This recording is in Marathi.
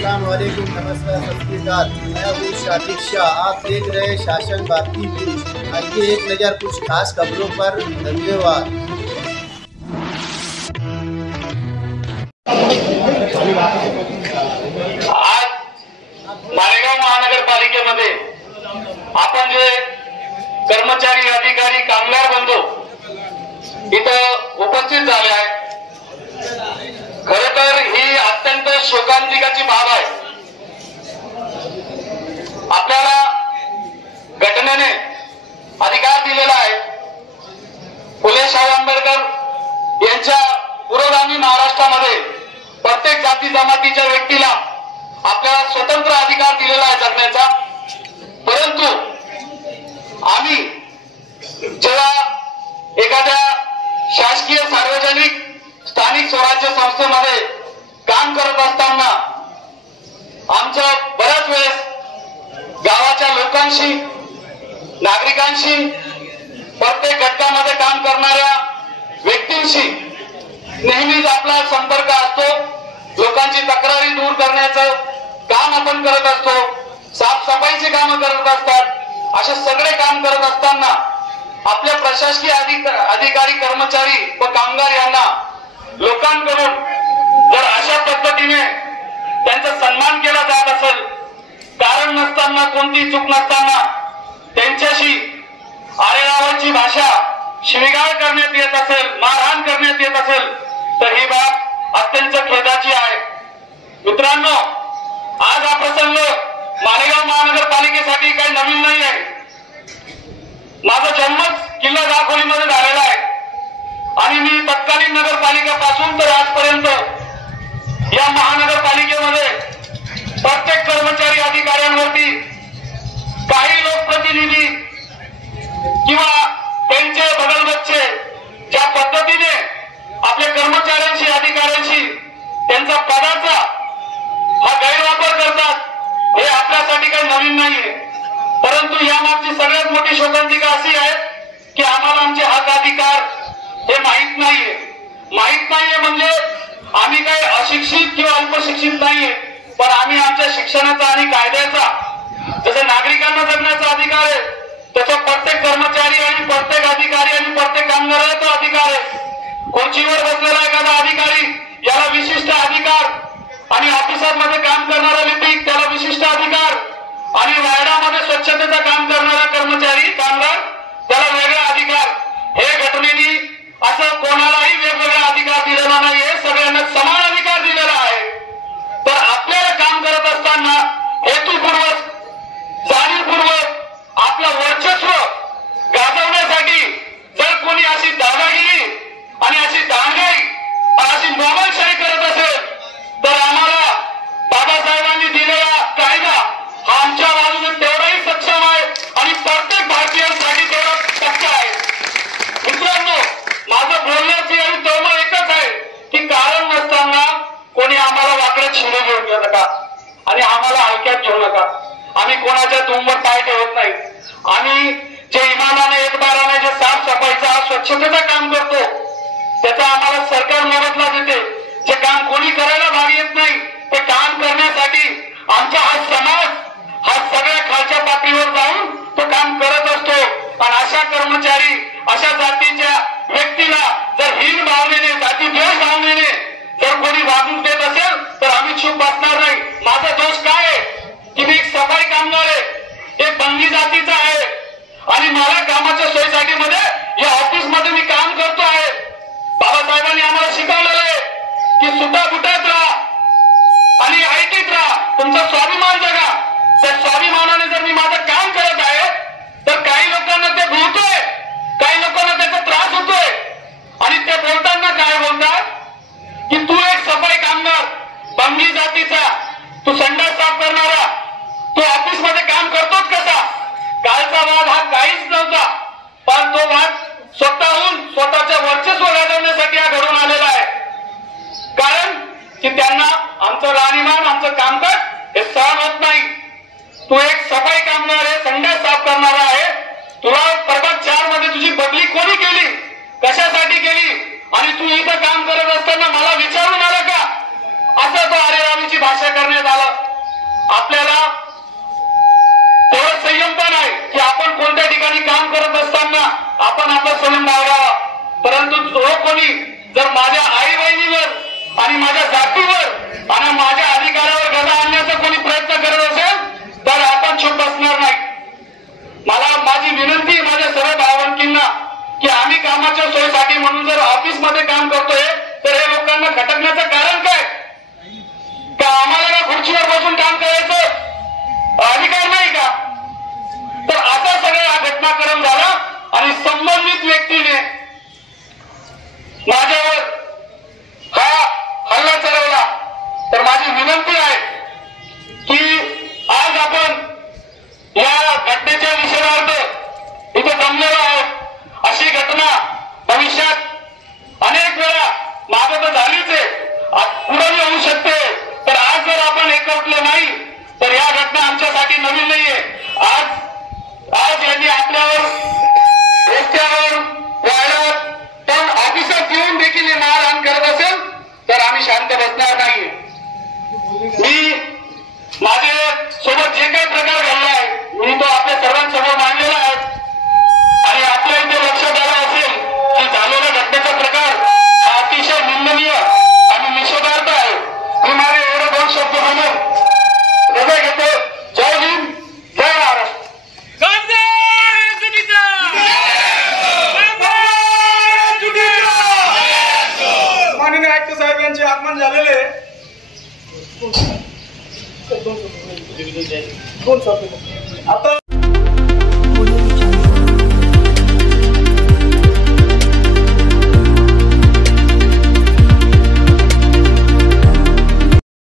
अस्सलाम वालेकुम, नमस्कार, सत श्री अकाल। मैं हूँ शातिक शाह। आप देख रहे हैं शासन भारती न्यूज। आइए एक नज़र कुछ खास खबरों पर। धन्यवाद। आज मालेगाव महानगरपालिकेमध्ये आपण जे कर्मचारी, अधिकारी, कामगार बंधू इथं उपस्थित झाले आहे, खर तर ही अत्यंत शोकांतिकाची बाब आहे। आपल्याला घटनेने अधिकार दिलेला आहे। फुले शाहू आंबेडकर यांच्या पुरोगामी महाराष्ट्रामध्ये प्रत्येक जाती जमातीच्या व्यक्तीला आपल्याला स्वतंत्र अधिकार दिलेला आहे जगण्याचा। परंतु आम्ही जेव्हा एखाद्या शासकीय, सार्वजनिक, स्थानिक स्वराज्य संस्थेमध्ये काम करत असताना आमचं बऱ्याच वेळेस गावाच्या लोकांशी, नागरिकांशी, प्रत्येक घटकामध्ये काम करणाऱ्या व्यक्तींशी नेहमीच आपला संपर्क असतो। लोकांची तक्रारी दूर करण्याचं काम आपण करत असतो, साफसफाईचे काम करत असतात। असे सगळे काम करत असताना आपल्या प्रशासकीय अधिकारी, कर्मचारी व कामगार यांना लोकांकडून जर अशा पद्धतीने त्यांचा सन्मान केला जात असेल, कारण नसताना, कोणती चूक नसताना त्यांच्याशी आरेरावाची भाषा, शिवीगाळ करण्यात येत असेल, मारहाण करण्यात येत असेल, तर ही बाब अत्यंत खेदाची आहे। मित्रांनो, आज हा प्रसंग मालेगाव महानगरपालिकेसाठी काही नवीन नाही आहे। माझा जन्मच किल्ला दाखवलीमध्ये झालेला आहे आणि मी तत्कालीन नगरपालिकेपासून तर आजपर्यंत या महानगरपालिकेमध्ये प्रत्येक कर्मचारी, अधिकाऱ्यांवरती काही लोकप्रतिनिधी किंवा त्यांचे बगलबच्चे ज्या पद्धतीने आपल्या कर्मचाऱ्यांशी, अधिकाऱ्यांशी त्यांचा पदाचा हा गैरवापर करतात, हे आपल्यासाठी काही नवीन नाहीये। परंतु यामागची सगळ्यात मोठी शोकांतिका अशी आहे की आम्हाला आमचे हक, अधिकार हे माहित नाहीये। माहित नाहीये म्हणजे आम्ही काही अशिक्षित किंवा अल्पशिक्षित नाहीये, पण आम्ही आमच्या शिक्षणाचा आणि कायद्याचा, जसं नागरिकांना जगण्याचा अधिकार आहे, त्याचा प्रत्येक कर्मचारी आणि प्रत्येक अधिकारी आणि प्रत्येक कामगाराला तो अधिकार आहे। खुर्चीवर बसलेला एखादा अधिकारी याला विशिष्ट अधिकार, आणि ऑफिसमध्ये काम करणारा लिपिक त्याला विशिष्ट अधिकार, आणि वार्डामध्ये स्वच्छतेचं काम करणारा कर्मचारी, कामगार त्याला वेगळा अधिकार। हे घटनेने असं कोणालाही वेगवेगळा अधिकार दिलेला नाहीये, सगळ्यांना समान अधिकार दिलेला आहे। तर आपल्याला काम करत असताना हेतुपूर्वक, जाणीवपूर्वक आपलं वर्चस्व गाजवण्यासाठी जर कोणी अशी दादागिरी आणि अशी दांडगाई, अशी मोबाईलशाही करत असेल, तर आम्हाला बाबासाहेबांनी दिलेला कायदा हा आमच्या बाजूने तेवढाही सक्षम आहे आणि प्रत्येक भारतीयांसाठी तेवढा पक्का आहे। मित्रांनो, माझं बोलण्याची आणि तळमळ एकच आहे की कारण नसताना कोणी आम्हाला वाकड्यात शिरे घेऊन घेऊ नका आणि आम्हाला हलक्यात घेऊ नका। आम्ही कोणाच्या तुंबर पाय ठेवत नाही। आम्ही जे इमानाने, एकबाराने जे साफसफाईचा, स्वच्छतेचं काम करतो, त्याचा आम्हाला सरकार मोबदला देते। जे काम कोणी करायला भाग येत नाही, ते काम करण्यासाठी आमचा हा समाज, हा सगळ्या खालच्या पातळीवर जाऊन तो काम करत असतो। आणि अशा कर्मचारी, अशा जातीच्या व्यक्तीला जर हीन भावनेने, जाती द्वेष भावनेने जर कोणी वागणूक देत असेल, तर आम्ही चूप बसणार नाही। माझा दोष काय आहे की मी एक सफाई कामगार आहे, एक बंगी जातीचा आहे, आणि मला कामाच्या सोयीसाठी मध्ये या ऑफिसमध्ये मी काम करतो आहे। बाबासाहेबांनी आम्हाला शिकवलेलं आहे की सुटा बुटात राहा आणि ऐटीत राहा, तुमचा स्वाभिमान जगा। त्या स्वाभिमानाने जर मी माझं काम करत आहे, तर काही लोकांना ते भुलतोय, काही लोकांना त्याचा त्रास होतोय, आणि ते बोलताना काय बोलतात की तू एक सफाई कामगार, बंगी जातीचा, तू संडास साफ करणारा, तू ऑफिसमध्ये काम करतोच कसा? कालचा वाद हा काहीच नव्हता, पण तो वाद स्वतःहून स्वतःच्या वर्चस्व गाजवण्यासाठी हा घडून आलेला आहे। कारण की त्यांना आमचं राहणीमान, आमचं कामकाज हे सहन होत नाही। तू एक सफाई कामगार आहे, संडास साफ करणारा आहे, तुला प्रभाग 4 मध्ये तुझी बदली कोणी केली, कशासाठी केली, आणि तू इथं काम करत असताना मला विचारून आला का? असं तो आरेरावीची भाषा करण्यात आलं। सोडून धावावा, परंतु जो कोणी जर माझ्या आई बहिणीवर आणि माझ्या जातीवर आणि माझ्या अधिकारावर गदा आणण्याचा कोणी प्रयत्न करत असेल तर आपण चूप बसणार नाही. मला माझी विनंती माझ्या सर्व भावंकींना की आम्ही कामाच्या सोयीसाठी म्हणून जर ऑफिसमध्ये काम करतोय तर हे लोकांना खटकण्याचं कारण काय? का आम्हाला ना खुर्चीवर बसून काम करायचं अधिकार नाही का? तर आता सगळा हा घटनाक्रम झाला आणि संबंधित व्यक्तीने माझ्यावर हा हल्ला चढवला. तर माझी विनंती आहे की आज आपण या घटनेच्या निषेधार्थ इथे जमलेलो आहोत. अशी घटना भविष्यात अनेक वेळा मागे तर झालीच आहे, पुढे होऊ शकते. तर आज जर आपण एकवटले नाही तर या घटना आमच्यासाठी नवीन नाहीये. आज यांनी आपल्यावर रस्त्यावर वाड्यात पण ऑफिसात येऊन देखील हे मारहाण करत असेल तर आम्ही शांत बसणार नाहीये. मी माझे सोबत जे काही प्रकार घडला आहे मी तो आपल्या सर्वांसमोर मांडलेला आहे आणि आपल्या इथे लक्षात आलं असेल की झालेल्या घटनेचा प्रकार हा अतिशय निंदनीय आणि निषेधार्थ आहे. मी माझे एवढे 2 शब्द म्हणून रजा घेतो. जय भीम, जय महाराष्ट्र. माननीय आयुक्त साहेब यांचे आगमन झालेले. 2 शब्द